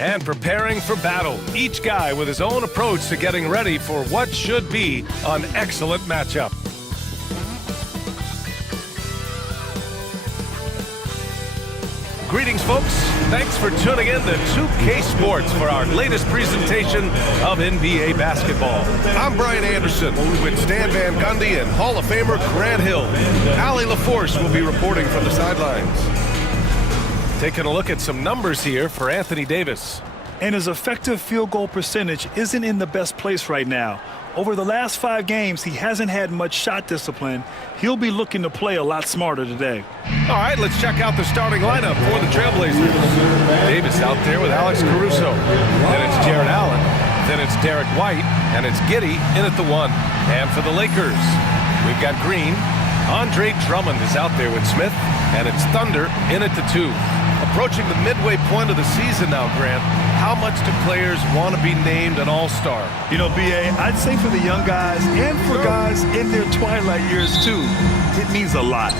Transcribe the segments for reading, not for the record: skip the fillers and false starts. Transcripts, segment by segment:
And preparing for battle, each guy with his own approach to getting ready for what should be an excellent matchup. Greetings, folks. Thanks for tuning in to 2K Sports for our latest presentation of NBA basketball. I'm Brian Anderson with Stan Van Gundy and Hall of Famer Grant Hill. Allie LaForce will be reporting from the sidelines. Taking a look at some numbers here for Anthony Davis. And his effective field goal percentage isn't in the best place right now. Over the last 5 games, he hasn't had much shot discipline. He'll be looking to play a lot smarter today. All right, let's check out the starting lineup for the TrailBlazers. Davis out there with Alex Caruso. Then it's Jarrett Allen. Then it's Derek White. And it's Giddey in at the 1. And for the Lakers, we've got Green. Andre Drummond is out there with Smith. And it's Thunder in at the 2. Approaching the midway point of the season now, Grant. How much do players want to be named an all-star? You know, B.A., I'd say for the young guys and for guys in their twilight years, too, it means a lot.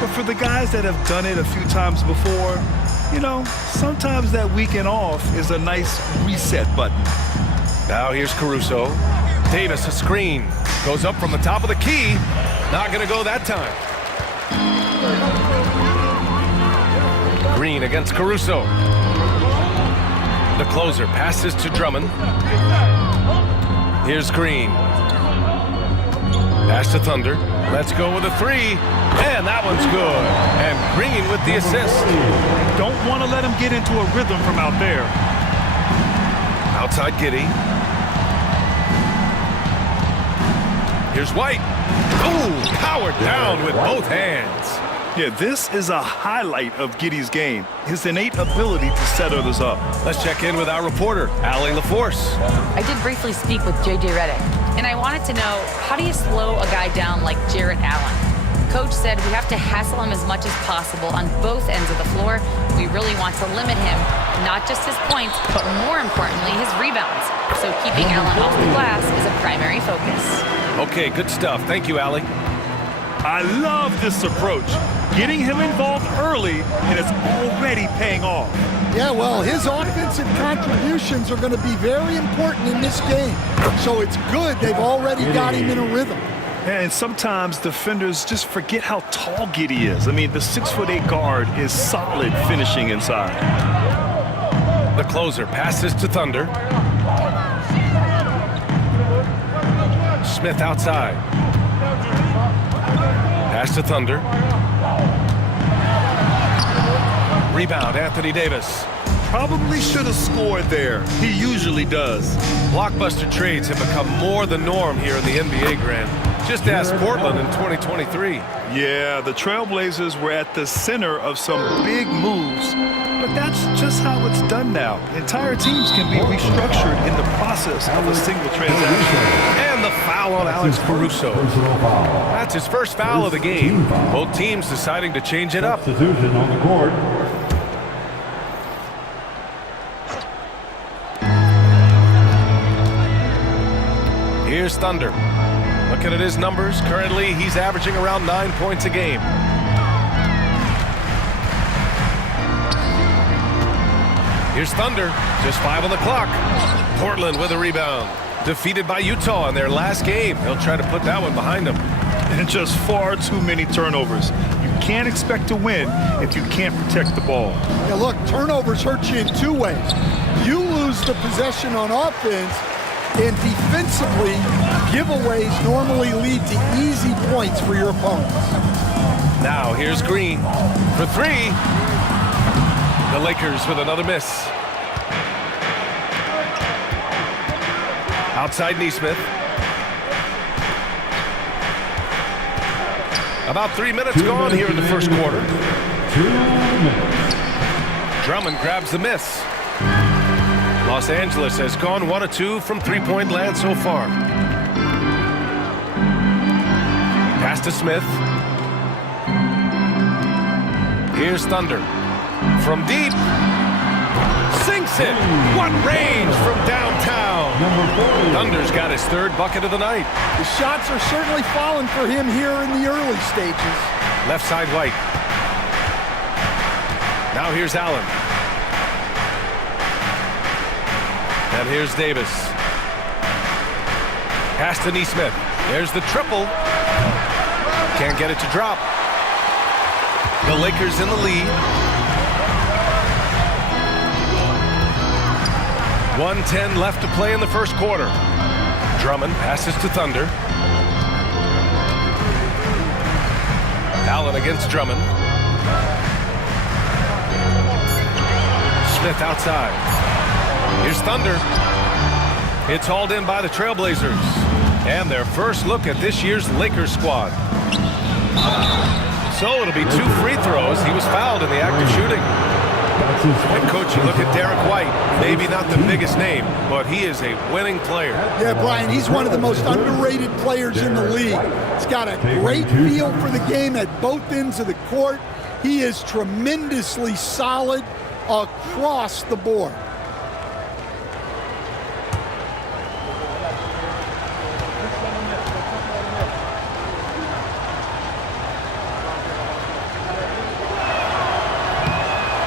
But for the guys that have done it a few times before, you know, sometimes that weekend off is a nice reset button. Now here's Caruso. Davis, a screen. Goes up from the top of the key. Not going to go that time. Green against Caruso. The closer passes to Drummond. Here's Green. Pass to Thunder. Let's go with a 3. And that one's good. And Green with the assist. Don't want to let him get into a rhythm from out there. Outside Giddey. Here's White. Ooh, powered down with both hands. Yeah, this is a highlight of Giddey's game, his innate ability to set others up. Let's check in with our reporter, Allie LaForce. I did briefly speak with J.J. Redick, and I wanted to know, how do you slow a guy down like Jarrett Allen? Coach said we have to hassle him as much as possible on both ends of the floor. We really want to limit him, not just his points, but more importantly, his rebounds. So keeping Allen off the glass is a primary focus. Okay, good stuff. Thank you, Allie. I love this approach. Getting him involved early, and it's already paying off. Yeah, well, his offensive contributions are going to be very important in this game. So it's good they've already got him in a rhythm. And sometimes defenders just forget how tall Giddey is. I mean, the 6'8" guard is solid finishing inside. The closer passes to Thunder. Smith outside. Pass to Thunder. Rebound, Anthony Davis. Probably should have scored there. He usually does. Blockbuster trades have become more the norm here in the NBA, Grant. Just ask Portland in 2023. Yeah, the TrailBlazers were at the center of some big moves, but that's just how it's done now. Entire teams can be restructured in the process of a single transaction. And the foul on Alex Caruso. That's his first foul of the game. Both teams deciding to change it up. Substitution on the court. Here's Thunder. Looking at his numbers, currently he's averaging around 9 points a game. Here's Thunder, just 5 on the clock. Portland with a rebound. Defeated by Utah in their last game. They'll try to put that one behind them. And just far too many turnovers. You can't expect to win if you can't protect the ball. Yeah, look, turnovers hurt you in 2 ways. You lose the possession on offense, and defensively, giveaways normally lead to easy points for your opponents. Now here's Green for 3. The Lakers with another miss. Outside Nesmith. About 3 minutes gone here in the first quarter. 2 minutes. Drummond grabs the miss. Los Angeles has gone 1 of 2 from three-point land so far. Pass to Smith. Here's Thunder. From deep. Sinks it. What range from downtown. Thunder's got his 3rd bucket of the night. The shots are certainly falling for him here in the early stages. Left side White. Now here's Allen. And here's Davis. Pass to Neesmith. There's the triple. Can't get it to drop. The Lakers in the lead. 1:10 left to play in the first quarter. Drummond passes to Thunder. Allen against Drummond. Smith outside. Here's Thunder. It's hauled in by the TrailBlazers. And their first look at this year's Lakers squad. So it'll be 2 free throws. He was fouled in the act of shooting. And coach, you look at Derek White, maybe not the biggest name, but he is a winning player. Yeah, Brian, he's one of the most underrated players in the league. He's got a great feel for the game at both ends of the court. He is tremendously solid across the board.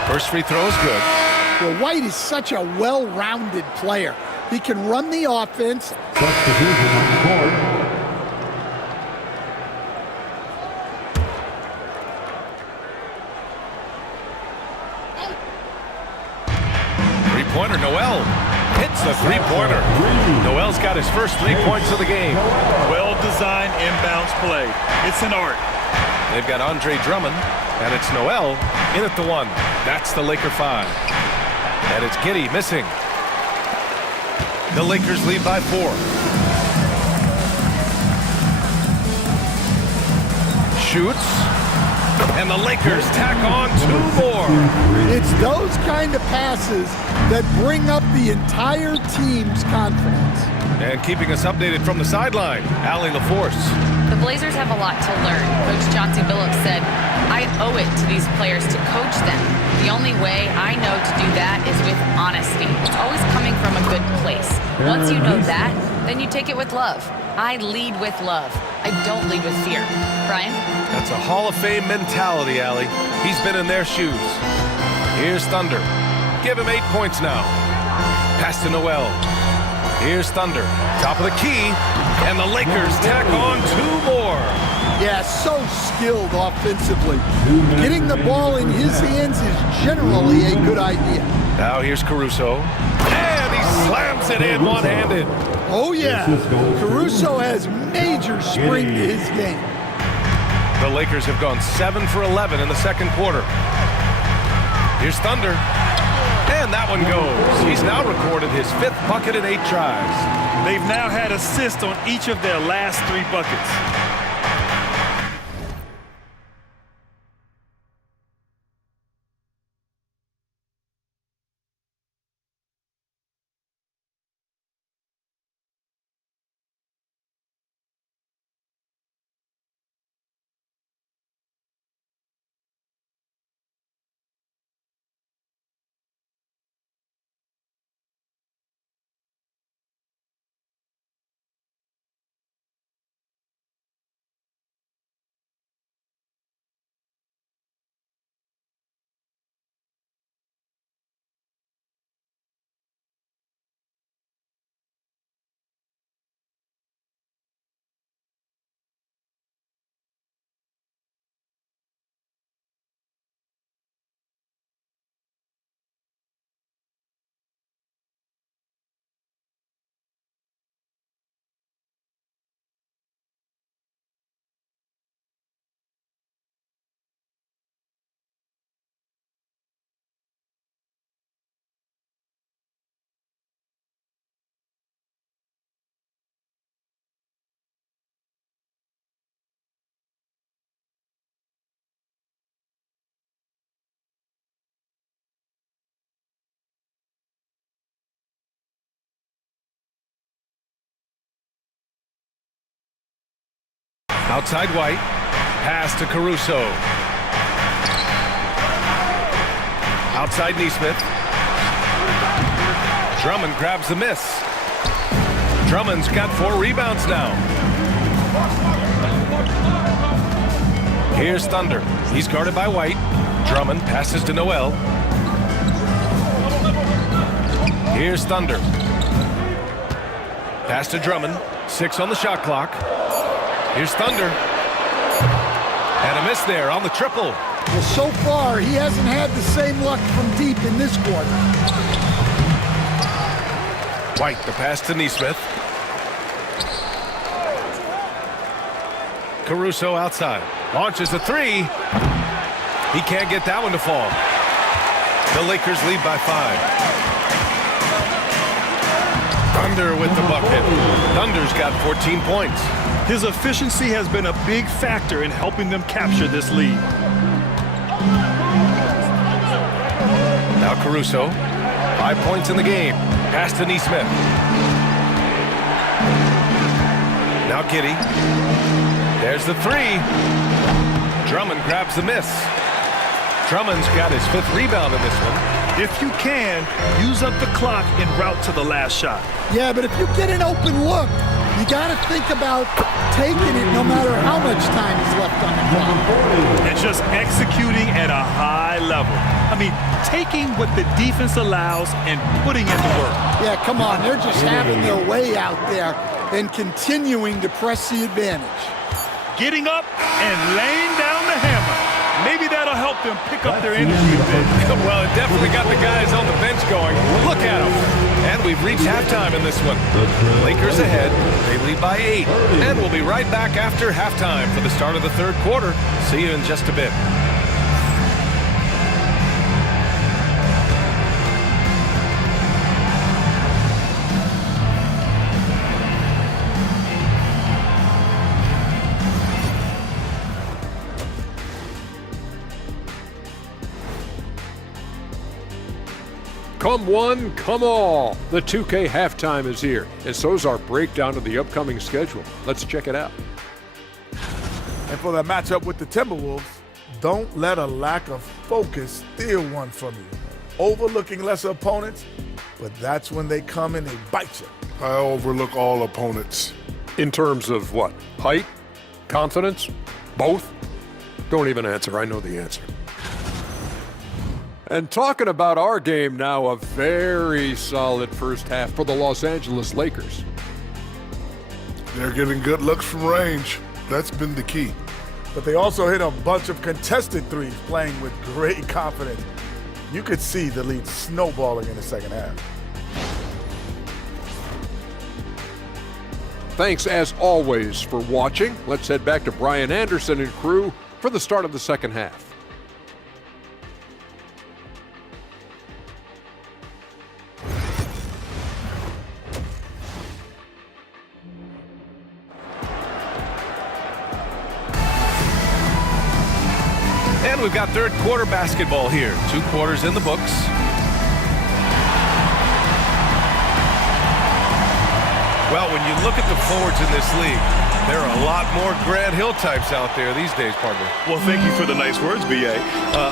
First free throw is good. Well, White is such a well-rounded player. He can run the offense. Substitution on the court. Three-pointer, Noel hits the three-pointer. Noel's got his first 3 points of the game. Well-designed inbounds play. It's an art. They've got Andre Drummond, and it's Noel in at the 1. That's the Laker 5. And it's Giddey missing. The Lakers lead by 4. Shoots. And the Lakers tack on 2 more. It's those kind of passes that bring up the entire team's confidence. And keeping us updated from the sideline, Allie LaForce. The Blazers have a lot to learn. Coach Chauncey Billups said, I owe it to these players to coach them. The only way I know to do that is with honesty. It's always coming from a good place. Once you know that, then you take it with love. I lead with love. I don't lead with fear. Brian? That's a Hall of Fame mentality, Allie. He's been in their shoes. Here's Thunder. Give him 8 points now. Pass to Noel. Here's Thunder. Top of the key. And the Lakers tack on 2 more. Yeah, so skilled offensively. Getting the ball in his hands is generally a good idea. Now here's Caruso. And he slams it in one-handed. Oh, yeah. Caruso has major spring to his game. The Lakers have gone 7 for 11 in the second quarter. Here's Thunder. And that one goes. He's now recorded his 5th bucket in 8 tries. They've now had assists on each of their last 3 buckets. Outside White. Pass to Caruso. Outside Neesmith. Drummond grabs the miss. Drummond's got 4 rebounds now. Here's Thunder. He's guarded by White. Drummond passes to Noel. Here's Thunder. Pass to Drummond. 6 on the shot clock. Here's Thunder. And a miss there on the triple. Well, so far, he hasn't had the same luck from deep in this quarter. White, the pass to Nesmith. Caruso outside. Launches a 3. He can't get that one to fall. The Lakers lead by 5. Thunder with the bucket. Thunder's got 14 points. His efficiency has been a big factor in helping them capture this lead. Now Caruso. 5 points in the game. Pass to Nesmith. Now Giddey. There's the 3. Drummond grabs the miss. Drummond's got his 5th rebound in this one. If you can, use up the clock en route to the last shot. Yeah, but if you get an open look, you got to think about taking it no matter how much time is left on the clock. And just executing at a high level. I mean, taking what the defense allows and putting in the work. Yeah, come on. They're just having their way out there and continuing to press the advantage. Getting up and laying down the hammer. Maybe that'll help them pick up their energy a bit. Well, it definitely got the guys on the bench going. Look at them. And we've reached halftime in this one. Lakers ahead. They lead by 8. And we'll be right back after halftime for the start of the third quarter. See you in just a bit. Come one, come all. The 2K halftime is here, and so is our breakdown of the upcoming schedule. Let's check it out. And for that matchup with the Timberwolves, don't let a lack of focus steal one from you. Overlooking lesser opponents, but that's when they come and they bite you. I overlook all opponents. In terms of what? Height? Confidence? Both? Don't even answer. I know the answer. And talking about our game now, a very solid first half for the Los Angeles Lakers. They're getting good looks from range. That's been the key. But they also hit a bunch of contested threes, playing with great confidence. You could see the lead snowballing in the second half. Thanks, as always, for watching. Let's head back to Brian Anderson and crew for the start of the second half. And we've got third quarter basketball here. 2 quarters in the books. Well, when you look at the forwards in this league, there are a lot more Grant Hill types out there these days, partner. Well, thank you for the nice words, B.A.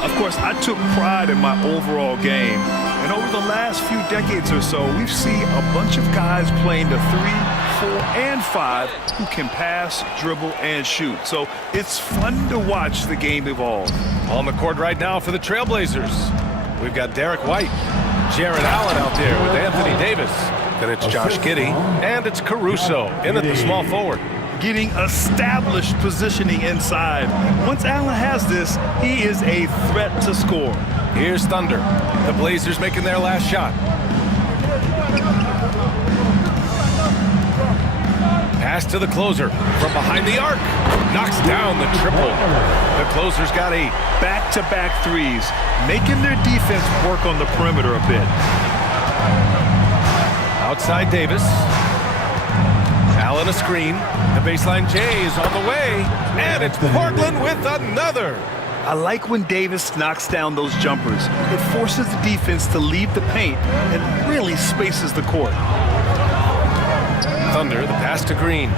Of course, I took pride in my overall game. And over the last few decades or so, we've seen a bunch of guys playing the 3, 4, and 5 who can pass, dribble, and shoot. So it's fun to watch the game evolve. On the court right now for the TrailBlazers, we've got Derek White, Jared Allen out there with Anthony Davis. Then it's Josh Giddey, and it's Caruso in at the small forward. Getting established positioning inside. Once Allen has this, he is a threat to score. Here's Thunder. The Blazers making their last shot. Pass to the closer from behind the arc. Knocks down the triple. The closer's got 8. Back-to-back threes, making their defense work on the perimeter a bit. Outside Davis. Allen a screen. The baseline J is on the way. And it's Portland with another. I like when Davis knocks down those jumpers. It forces the defense to leave the paint and really spaces the court. Thunder, the pass to Green.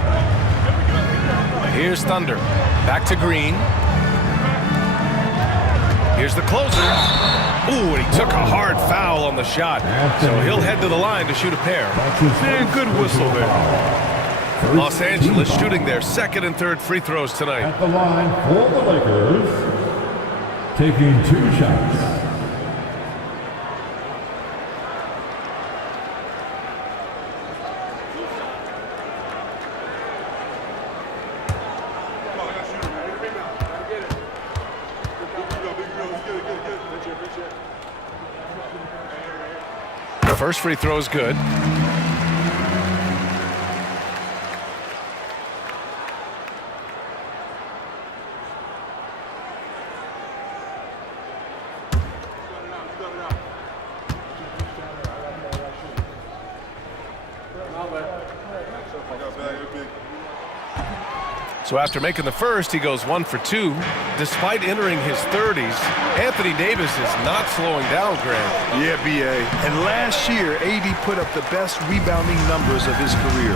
Here's Thunder. Back to Green. Here's the closer. Ooh, and he took a hard foul on the shot. So he'll head to the line to shoot a pair. Man, good whistle there. Los Angeles shooting their second and third free throws tonight. At the line for the Lakers, taking 2 shots. First free throw is good. So after making the first, he goes 1 for 2. Despite entering his 30s, Anthony Davis is not slowing down, Grant. Yeah, B.A. And last year, AD put up the best rebounding numbers of his career.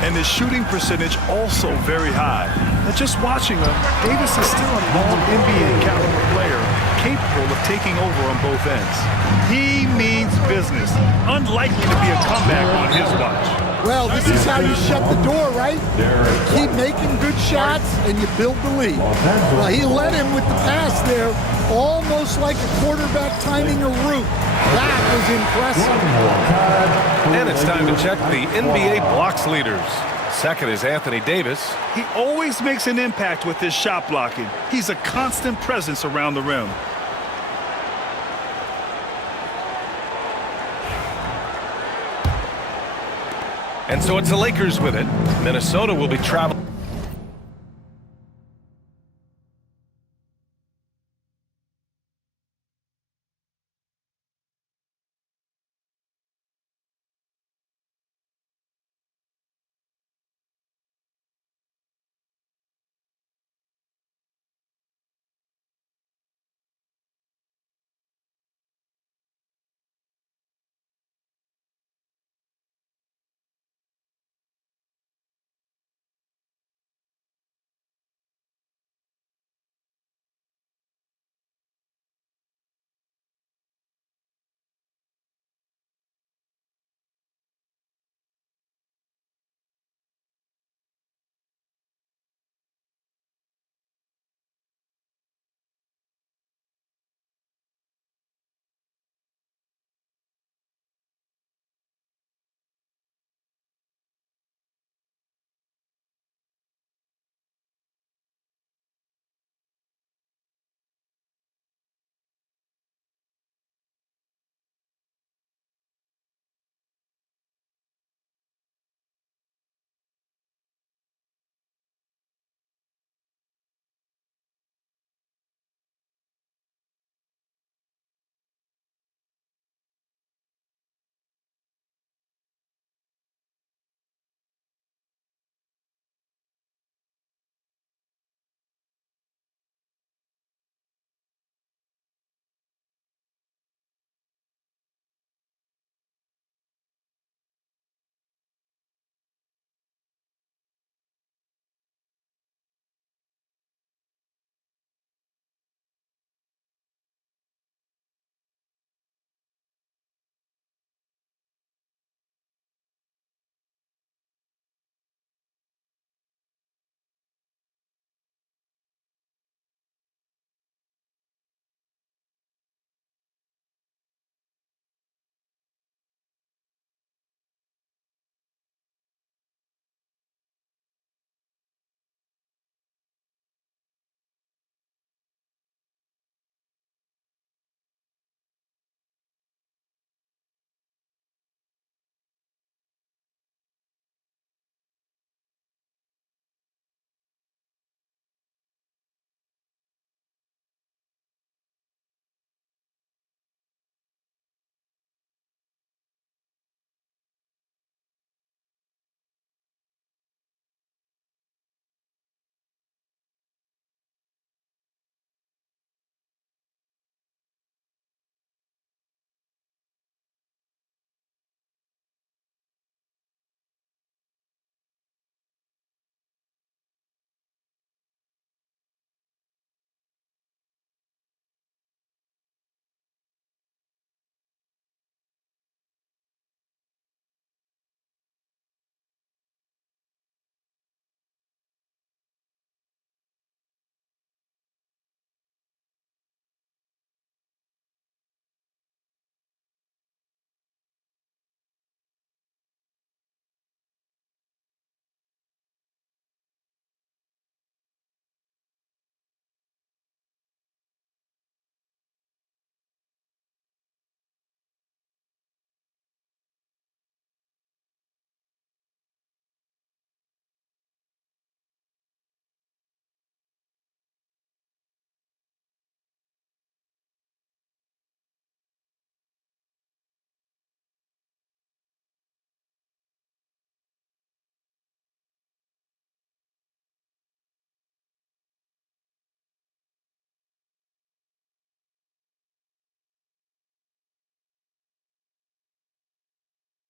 And his shooting percentage also very high. Now just watching him, Davis is still an all-NBA caliber player, capable of taking over on both ends. He means business. Unlikely to be a comeback on his watch. Well, this is how you shut the door, right? You keep making good shots and you build the lead. Well, he led him with the pass there, almost like a quarterback timing a route. That was impressive. And it's time to check the NBA blocks leaders. Second is Anthony Davis. He always makes an impact with his shot blocking. He's a constant presence around the rim. And so it's the Lakers with it. Minnesota will be traveling.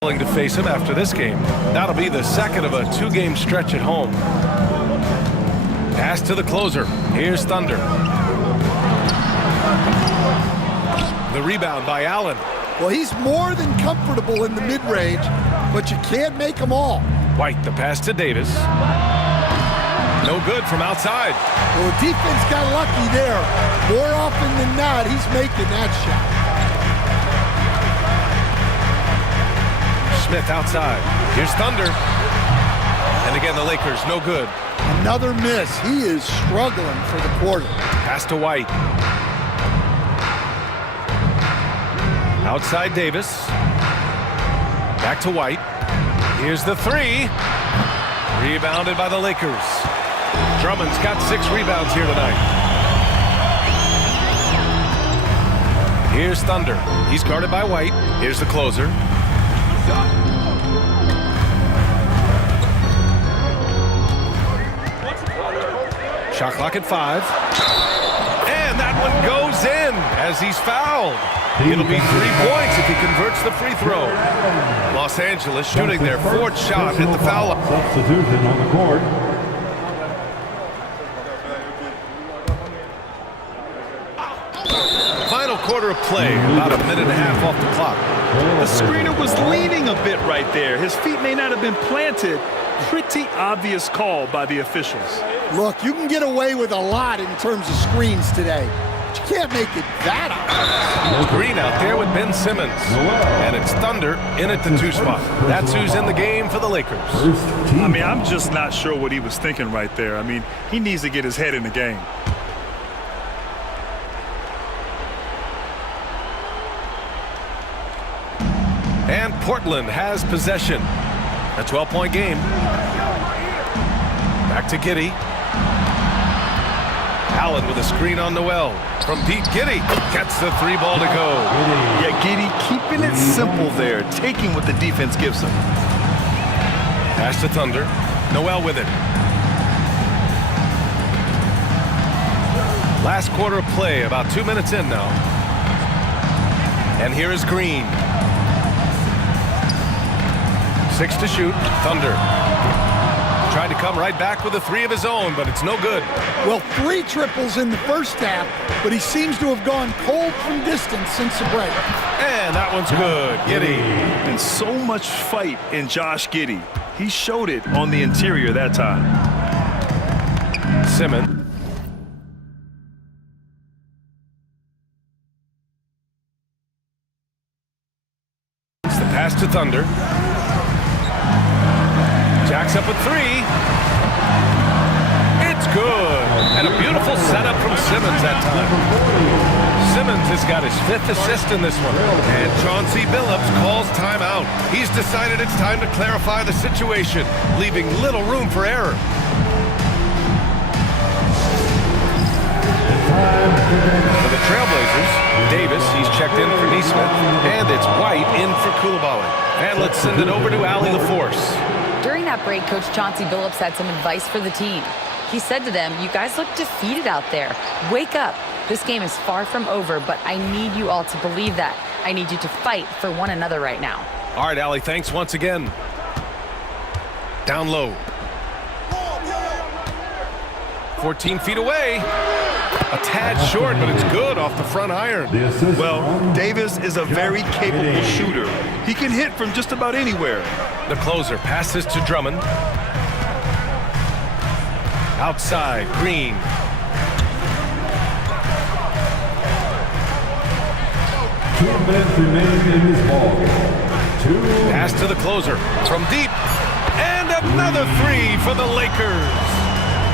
Willing to face him after this game. That'll be the second of a 2-game stretch at home. Pass to the closer. Here's Thunder. The rebound by Allen. Well, he's more than comfortable in the mid-range, but you can't make them all. White, the pass to Davis. No good from outside. Well, the defense got lucky there. More often than not, he's making that shot. Smith outside. Here's Thunder. And again, the Lakers, no good. Another miss. He is struggling for the quarter. Pass to White. Outside Davis. Back to White. Here's the three. Rebounded by the Lakers. Drummond's got 6 rebounds here tonight. Here's Thunder. He's guarded by White. Here's the closer. Shot clock at 5. And that one goes in as he's fouled. It'll be 3 points if he converts the free throw. Los Angeles shooting their 4th shot at the foul line. Substitution on the court. Final quarter of play, about a minute and a half off the clock. The screener was leaning a bit right there. His feet may not have been planted. Pretty obvious call by the officials. Look, you can get away with a lot in terms of screens today, but you can't make it that obvious. Green out there with Ben Simmons. And it's Thunder in at the 2 spot. That's who's in the game for the Lakers. I mean, I'm just not sure what he was thinking right there. I mean, he needs to get his head in the game. And Portland has possession. A 12-point game. Back to Giddey. Allen with a screen on Noel. From deep, Giddey gets the 3 ball to go. Yeah, Giddey keeping it simple there, taking what the defense gives him. Pass to Thunder. Noel with it. Last quarter of play, about 2 minutes in now. And here is Green. 6 to shoot. Thunder tried to come right back with a 3 of his own, but it's no good. Well, 3 triples in the first half, but he seems to have gone cold from distance since the break. And that one's good. Giddey. And so much fight in Josh Giddey. He showed it on the interior that time. Simmons. It's the pass to Thunder. Jacks up with 3. It's good. And a beautiful setup from Simmons that time. Simmons has got his 5th assist in this one. And Chauncey Billups calls timeout. He's decided it's time to clarify the situation, leaving little room for error. For the TrailBlazers, Davis, he's checked in for Neesmith. And it's White in for Coulibaly. And let's send it over to Allie LaForce. During that break, Coach Chauncey Billups had some advice for the team. He said to them, "You guys look defeated out there. Wake up. This game is far from over, but I need you all to believe that. I need you to fight for one another right now." All right, Allie, thanks once again. Down low. 14 feet away. A tad short, but it's good off the front iron. Well, Davis is a very capable shooter. He can hit from just about anywhere. The closer passes to Drummond. Outside, Green. Two minutes remaining in this ball game. Pass to the closer from deep. And another 3 for the Lakers.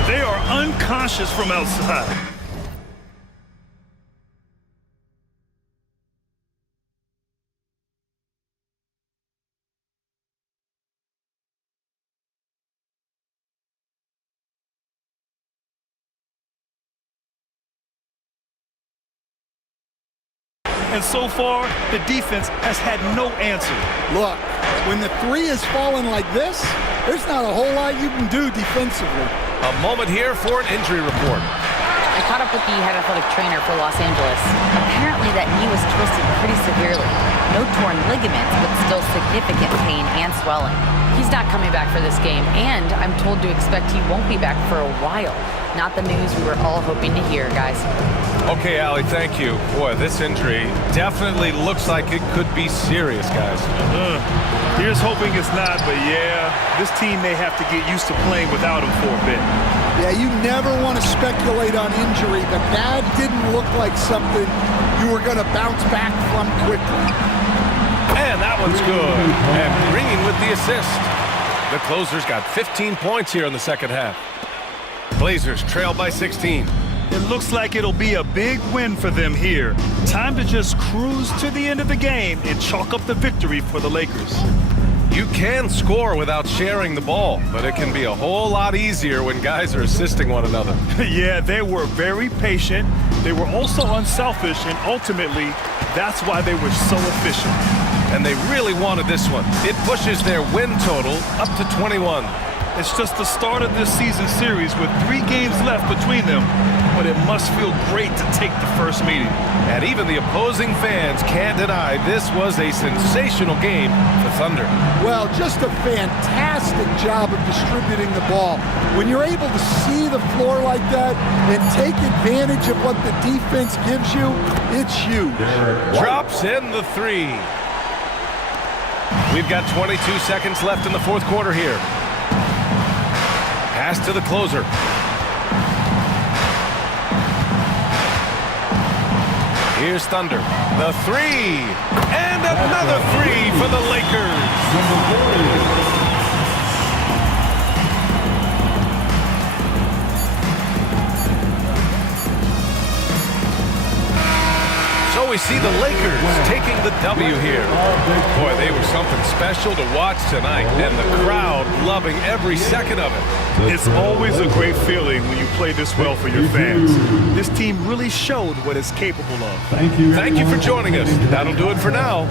They are unconscious from outside. And so far, the defense has had no answer. Look, when the 3 is falling like this, there's not a whole lot you can do defensively. A moment here for an injury report. I caught up with the head athletic trainer for Los Angeles. Apparently that knee was twisted pretty severely. No torn ligaments, but still significant pain and swelling. He's not coming back for this game, and I'm told to expect he won't be back for a while. Not the news we were all hoping to hear, guys. Okay, Allie, thank you. Boy, this injury definitely looks like it could be serious, guys. Here's hoping it's not, but yeah, this team may have to get used to playing without him for a bit. Yeah, you never want to speculate on injury, but that didn't look like something you were going to bounce back from quickly. And that one's good. And Green with the assist. The closers got 15 points here in the second half. Blazers trail by 16. It looks like it'll be a big win for them here. Time to just cruise to the end of the game and chalk up the victory for the Lakers. You can score without sharing the ball, but it can be a whole lot easier when guys are assisting one another. Yeah, they were very patient. They were also unselfish, and ultimately, that's why they were so efficient. And they really wanted this one. It pushes their win total up to 21. It's just the start of this season series with 3 games left between them, but it must feel great to take the first meeting. And even the opposing fans can't deny this was a sensational game for Thunder. Well, just a fantastic job of distributing the ball. When you're able to see the floor like that and take advantage of what the defense gives you, it's huge. Drops in the 3. We've got 22 seconds left in the fourth quarter here. Pass to the closer. Here's Thunder. The 3. And another 3 for the Lakers. So we see the Lakers taking the W here. Boy, they were something special to watch tonight, and the crowd loving every second of it. It's always a great feeling when you play this well for your fans. This team really showed what it's capable of. Thank you for joining us. That'll do it for now.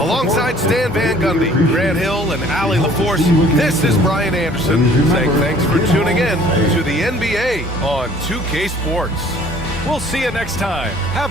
Alongside Stan Van Gundy, Grant Hill, and Allie LaForce, this is Brian Anderson saying thanks for tuning in to the NBA on 2K Sports. We'll see you next time. Have a